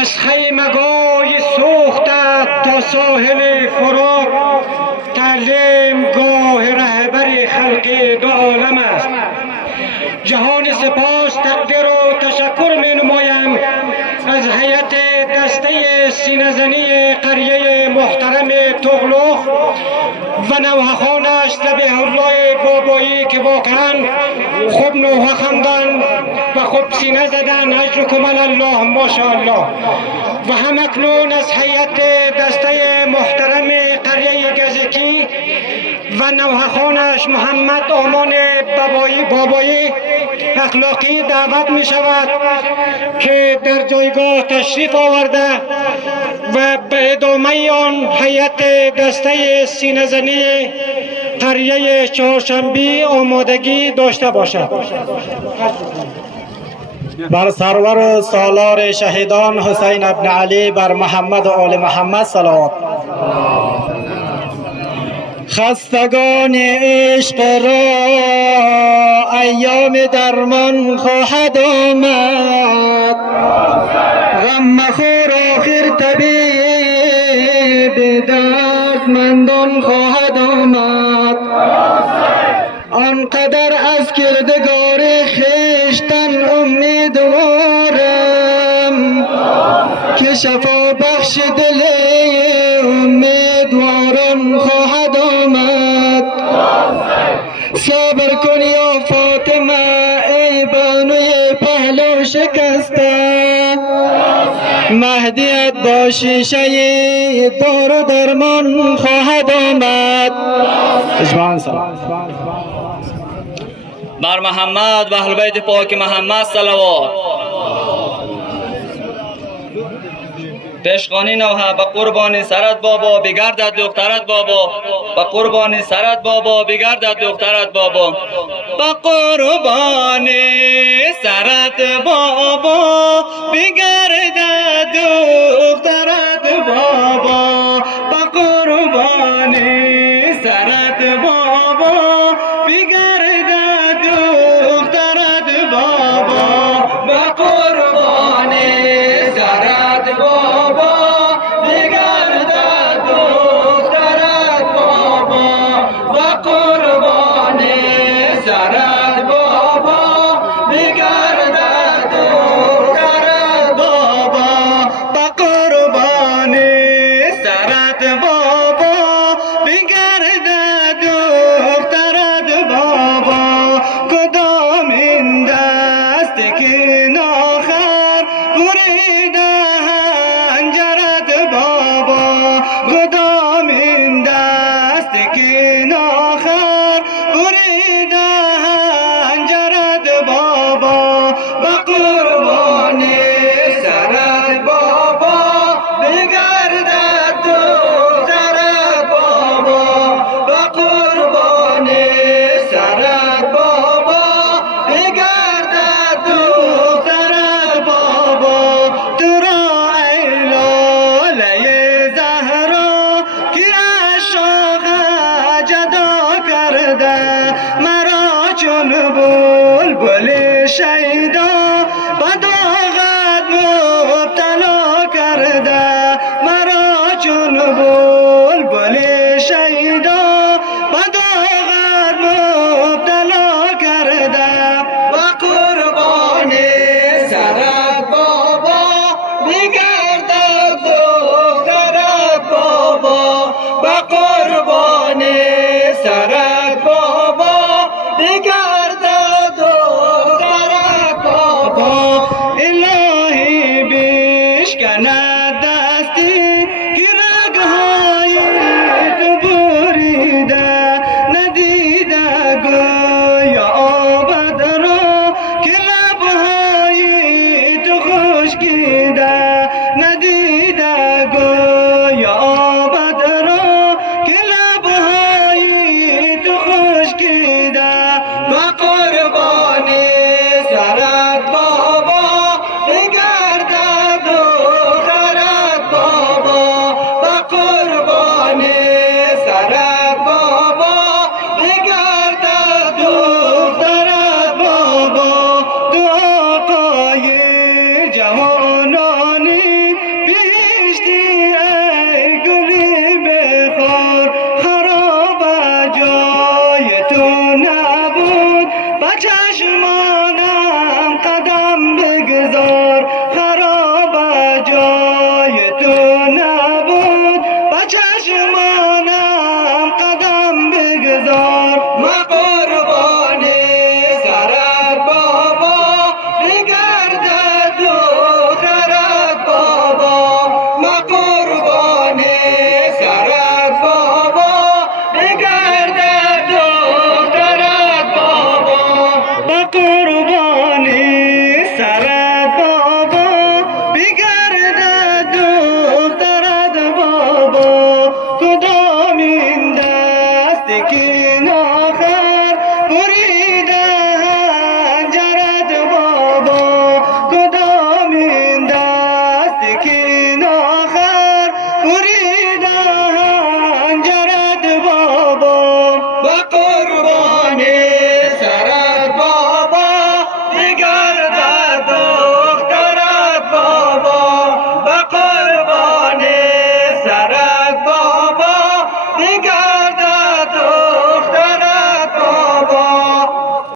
از خیمگاه سوخته تا ساحل فرات تعلیم گاه رهبر خلق دو عالم است. جهان سپاس تقدیر و تشکر می نمایم از هیئت دسته سینه‌زنی قریه محترم تغلق و نوحخانش ذبیح الله بابایی که واقعا خوب نوحه خواندن و خوب سینه زدن. اجرکم الله ماشاءالله. و همکنون از هیئت دسته محترم قریه گزکی و نوحخانش محمد آمان بابایی اخلاقی دعوت می شود که در جایگاه تشریف آورده و به ادامه آن هیئت دسته سینه‌زنی قریه چهارشنبه آمادگی داشته باشد. بر سرور و سالار شهیدان حسین ابن علی بر محمد و آل محمد صلوات. خستگان عشق را ایام درمان خواهد آمد، غم مخور آخر طبیب دردمندان خواهد آمد. آنقدر از کردگار خویشتن امیدوارم که شفا بخش دل امیدواران خواهد آمد. صبر کن یا فاطمه ای بانوی پهلو شکسته، مهدیت با شیشه دار و درمان خواهد آمد. اجماعاً سلام بر محمد و اهل بیت پاک محمد صلوات. پیشخانی نوحه به قربانی سرت بابا بگردد دخترت بابا، به قربانی سرت بابا بگردد دخترت بابا، به قربانی سرت بابا بگردد دخترت بابا، به قربانی سرت بابا بگردد دخترت بابا، به قربانی سرت بابا بگردد دخترت بابا، به قربانی سرت بابا بگردد دخترت بابا، به قربانی سرت بابا بگردد دخترت بابا. کدام این دست که ناخر بریده هنجرت بابا، کدام این دست که ناخر بریده هنجرت بابا، به قربانی سرت بابا بگردد دخترت بابا، به قربانی سرت بابا بگردد دخترت بابا. تو را ای لاله زهرا که عشاق جدا کرده، مرا چون بلبل شیدا به داغت مبتلا کرده، مرا چون بلبل شیدا به داغت مبتلا کرده، و قربانی سرت بابا بگردد دخترت بابا، به قربانی سرت بابا بگردد دخترت بابا. الهی بشکند دستی که رگهای تو بریده، ندیده گویا آبد را که لبهای تو خشکیده، ندیده گویا آبد را که لبهای تو خشکیده، و قربانی سرت بابا بگردد دخترت بابا، و قربانی سرت بابا بگردد دخترت بابا. تو آقای جهان بگردد